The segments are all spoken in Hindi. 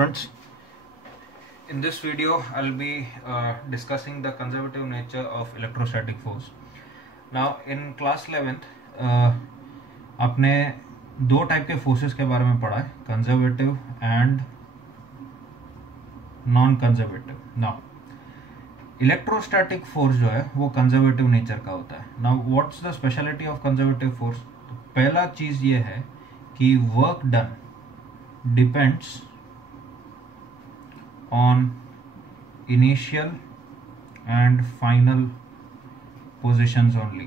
Friends, in this video I'll be discussing the conservative nature of electrostatic force. Now in class 11th आपने दो टाइप के फोर्सेस के बारे में पढ़ा है, conservative and non conservative. Now electrostatic force जो है वो कंजर्वेटिव नेचर का होता है. Now what's the speciality of conservative force? पहला चीज ये है कि work done depends on initial and final positions only.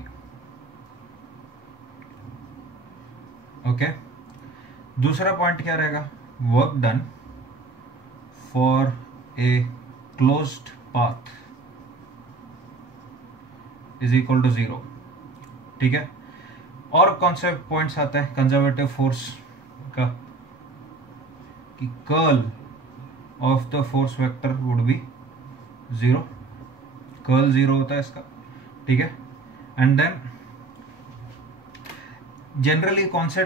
Okay, दूसरा पॉइंट क्या रहेगा? Work done for a closed path is equal to 0. ठीक है, और कौन से पॉइंट्स आते हैं कंजर्वेटिव फोर्स का? कि curl of the force vector would be 0. Curl 0 होता है इसका. ठीक है, एंड देन जनरली कौन से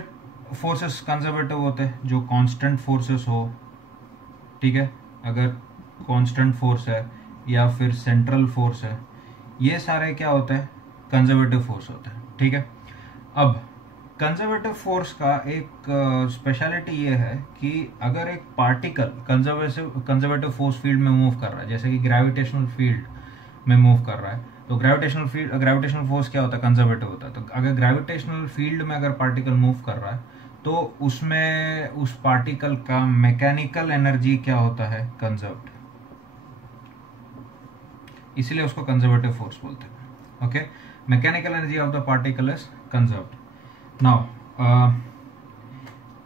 फोर्सेस कंजर्वेटिव होते हैं? जो कांस्टेंट फोर्सेस हो. ठीक है, अगर कांस्टेंट फोर्स है या फिर सेंट्रल फोर्स है, ये सारे क्या होते हैं? कंजर्वेटिव फोर्स होते हैं. ठीक है, अब कंजर्वेटिव फोर्स का एक स्पेशलिटी ये है कि अगर एक पार्टिकल कंजर्वेटिव फोर्स फील्ड में मूव कर रहा है, जैसे कि ग्रेविटेशनल फील्ड में मूव कर रहा है, तो ग्रेविटेशनल फोर्स क्या होता है? कंजर्वेटिव होता है. तो अगर ग्रेविटेशनल फील्ड में अगर पार्टिकल मूव कर रहा है तो उसमें उस पार्टिकल का मैकेनिकल एनर्जी क्या होता है? कंजर्व्ड. इसीलिए उसको कंजर्वेटिव फोर्स बोलते हैं. Okay, mechanical energy of the particle is conserved. Now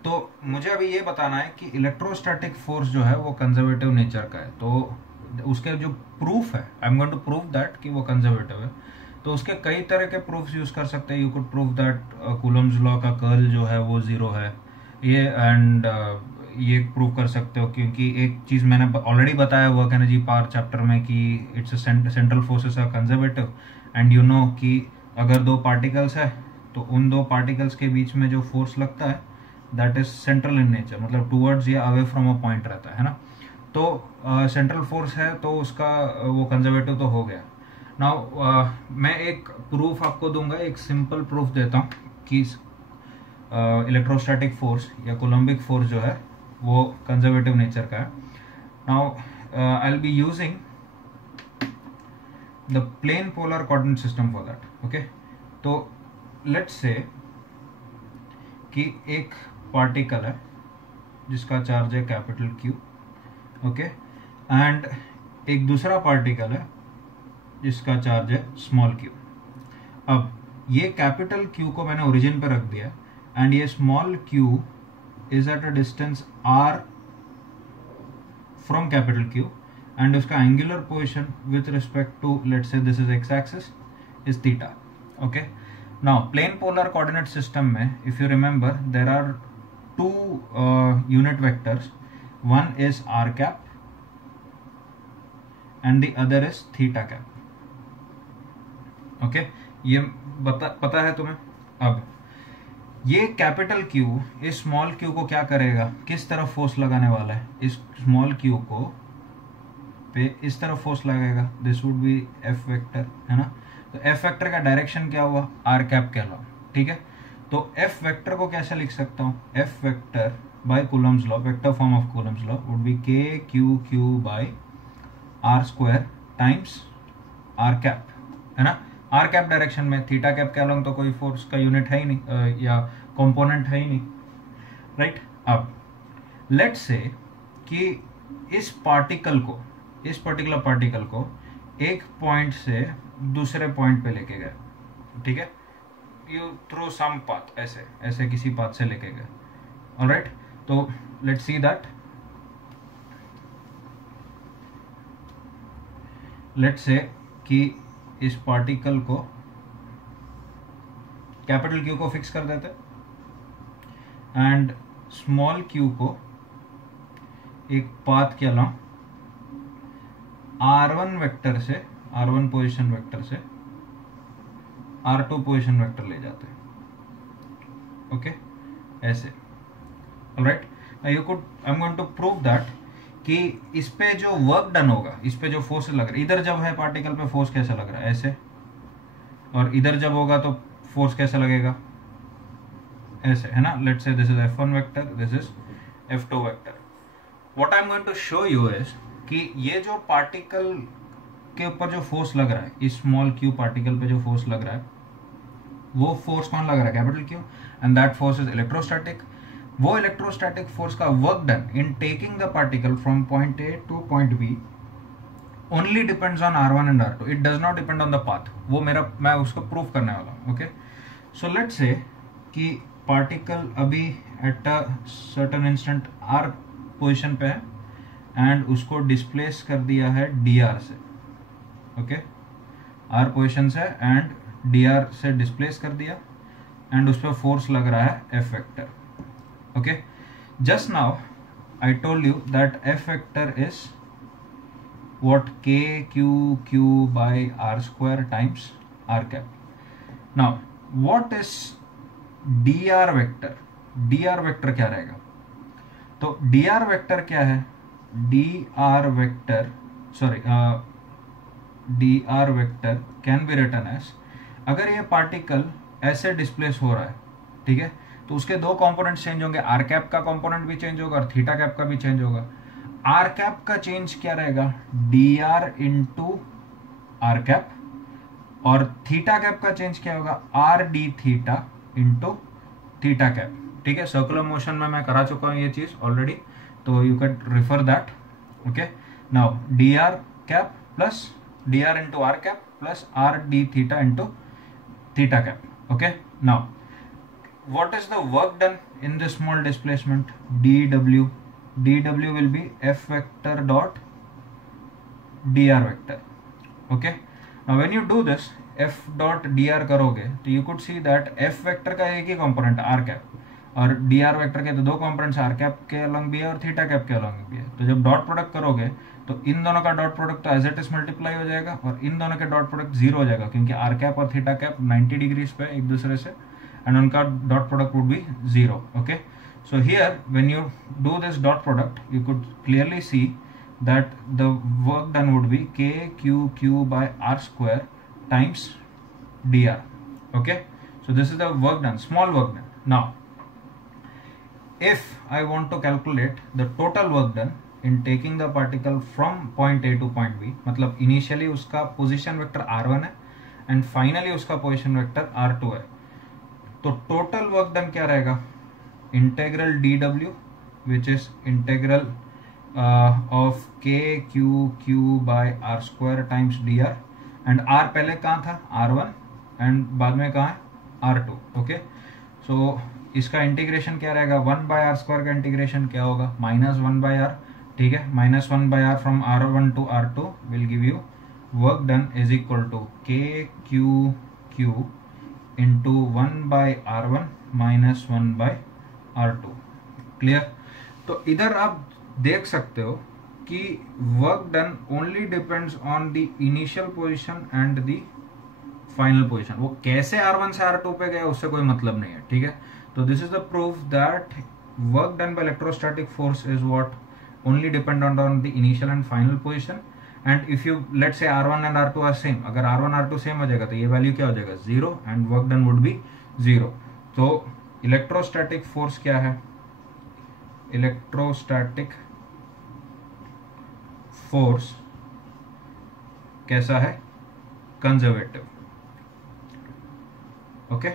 तो मुझे अभी ये बताना है कि इलेक्ट्रोस्टैटिक फोर्स जो है वो कंजर्वेटिव नेचर का है. तो उसके जो प्रूफ है, I am going to prove that कि वो कंजर्वेटिव है. तो उसके कई तरह के प्रूफ्स यूज कर सकते हैं. You could prove that Coulomb's law का कर्ल जो है वो 0 है, ये एंड ये प्रूव कर सकते हो क्योंकि एक चीज मैंने ऑलरेडी बताया वर्क एनर्जी पावर चैप्टर में कि it's central forces are conservative. And you know कि अगर दो पार्टिकल्स है तो उन दो पार्टिकल्स के बीच में जो फोर्स लगता है that is central in nature, मतलब टूवर्ड्स या अवे फ्रॉम अ पॉइंट रहता है ना. तो सेंट्रल फोर्स है तो उसका वो कंजर्वेटिव तो हो गया. नाउ मैं एक प्रूफ आपको दूंगा, एक सिंपल प्रूफ देता हूँ कि इलेक्ट्रोस्टैटिक फोर्स या कोलम्बिक फोर्स जो है वो कंजर्वेटिव नेचर का है. Now I will be using the plane polar coordinate system for that. Okay, तो लेट्स से कि एक पार्टिकल है जिसका चार्ज है कैपिटल Q. ओके, एंड एक दूसरा पार्टिकल है जिसका चार्ज है स्मॉल q. अब ये कैपिटल Q को मैंने ओरिजिन पे रख दिया एंड ये small q is at a distance r from capital Q and उसका angular position with respect to let's say this is x axis is theta. Okay, now plane polar coordinate system में if you remember there are two unit vectors. One is r cap and the other is theta cap. Okay, ये पता है तुम्हें? अब ये कैपिटल Q इस स्मॉल q को क्या करेगा? किस तरफ फोर्स लगाने वाला है? इस स्मॉल q को पे इस तरफ फोर्स लगाएगा. This would be f vector, है ना. तो एफ वेक्टर का डायरेक्शन क्या हुआ? आर कैप कहलाओ. ठीक है, तो एफ वेक्टर को कैसे लिख सकता हूं? F vector by Coulomb's law, vector form of Coulomb's law would be k q q by r square times r cap, है ना. आर कैप डायरेक्शन में थीटा कैप कह लो तो कोई फोर्स का यूनिट है ही नहीं या कंपोनेंट है ही नहीं, राइट. अब लेट्स से कि इस पर्टिकुलर पार्टिकल को एक पॉइंट से दूसरे पॉइंट पे लेके गए. ठीक है, यू थ्रू सम पाथ, ऐसे किसी पाथ से लेके गए. ऑलराइट, तो let's see that. Let's say कि इस पार्टिकल को कैपिटल Q को फिक्स कर देते एंड स्मॉल q को एक पाथ के अलावा r1 वेक्टर से, r1 पोजीशन वेक्टर से r2 पोजीशन वेक्टर ले जाते हैं. ओके, ऐसे. Alright, now I'm going to prove that कि इस पे जो वर्क डन होगा, इस पे जो फोर्स लग रहा है, इधर जब है पार्टिकल पे फोर्स कैसा लग रहा है, ऐसे, और इधर जब होगा तो फोर्स कैसा लगेगा, ऐसे, है ना. Let's say this is F1 vector, this is F2 vector. What I am going to show you is कि ये जो पार्टिकल के ऊपर जो फोर्स लग रहा है, इस स्मॉल क्यू पार्टिकल पे जो फोर्स लग रहा है, वो फोर्स कौन लग रहा है, capital Q, and that force is electrostatic. वो इलेक्ट्रोस्टैटिक फोर्स का work done in taking the particle from point A to point B only depends on R1 and R2. It does not depend on the path. वो मैं उसको प्रूव करने वाला हूँ. ओके, सो लेट्स से कि पार्टिकल अभी at a certain instant R position पे है एंड उसको डिस्प्लेस कर दिया है dr से. ओके, R पोजिशन से एंड dr से डिस्प्लेस कर दिया एंड उस पर फोर्स लग रहा है F vector. Okay, just now I told you that F vector is what KQQ by R square times R cap. Now what is dr vector? dr vector क्या रहेगा? तो dr vector क्या है? dr vector can be written as, अगर ये पार्टिकल ऐसे डिस्प्लेस हो रहा है, ठीक है, तो उसके दो कंपोनेंट्स चेंज होंगे. आर कैप का कंपोनेंट भी चेंज होगा और थीटा कैप का भी चेंज होगा. आर कैप का चेंज क्या रहेगा, dr इंटू आर कैप, और थीटा कैप का चेंज क्या होगा, are D theta into theta cap. ठीक है, सर्कुलर मोशन में मैं करा चुका हूं ये चीज ऑलरेडी, तो you can refer that. Okay, now dr cap plus dr into R cap plus R D theta into theta cap. Okay, now what is the work done in this small displacement, dw. dw will be F vector dot dr vector. Okay, now when you do this F dot dr करोगे तो you could see that F vector का एक ही कंपोनेंट r कैप, और dr वेक्टर के तो दो कंपोनेंट्स r कैप के अलॉन्ग भी है और थीटा कैप के अलॉन्ग भी है. तो जब डॉट प्रोडक्ट करोगे तो इन दोनों का डॉट प्रोडक्ट तो एज इट इज मल्टीप्लाई हो जाएगा और इन दोनों के डॉट प्रोडक्ट जीरो हो जाएगा, क्योंकि r कैप और थीटा कैप 90 डिग्रीज पे एक दूसरे से, and उनका dot product would be 0. Okay, so here when you do this dot product you could clearly see that the work done would be KQQ by R square times dr. Okay, so this is the work done, small work done. Now if I want to calculate the total work done in taking the particle from point A to point B, मतलब initially उसका position vector R1 है and finally उसका position vector R2 है, तो टोटल वर्क डन क्या रहेगा, integral dw which is integral of KQQ by R square times dr, and R पहले कहाँ था, R1, एंड बाद में कहाँ है, R2. ओके, सो इसका इंटीग्रेशन क्या रहेगा, 1 बाय R स्क्वायर का इंटीग्रेशन क्या होगा, -1 बाय R. ठीक है, -1 by R from R1 to R2 will give you work done is equal to KQQ into 1 by R1 minus 1 by R2. Clear. तो इधर आप देख सकते हो कि work done only depends on the initial position and the final position. वो कैसे R1 से R2 पे गया उससे कोई मतलब नहीं है. ठीक है, तो this is the proof that work done by electrostatic force is what only dependent on the initial and final position. And if you let से R1 and R2 are same, अगर R1 R2 सेम हो जाएगा तो ये वैल्यू क्या हो जाएगा, 0, and work done would be 0. तो इलेक्ट्रोस्टैटिक फोर्स क्या है, इलेक्ट्रोस्टैटिक फोर्स कैसा है, कंजर्वेटिव. ओके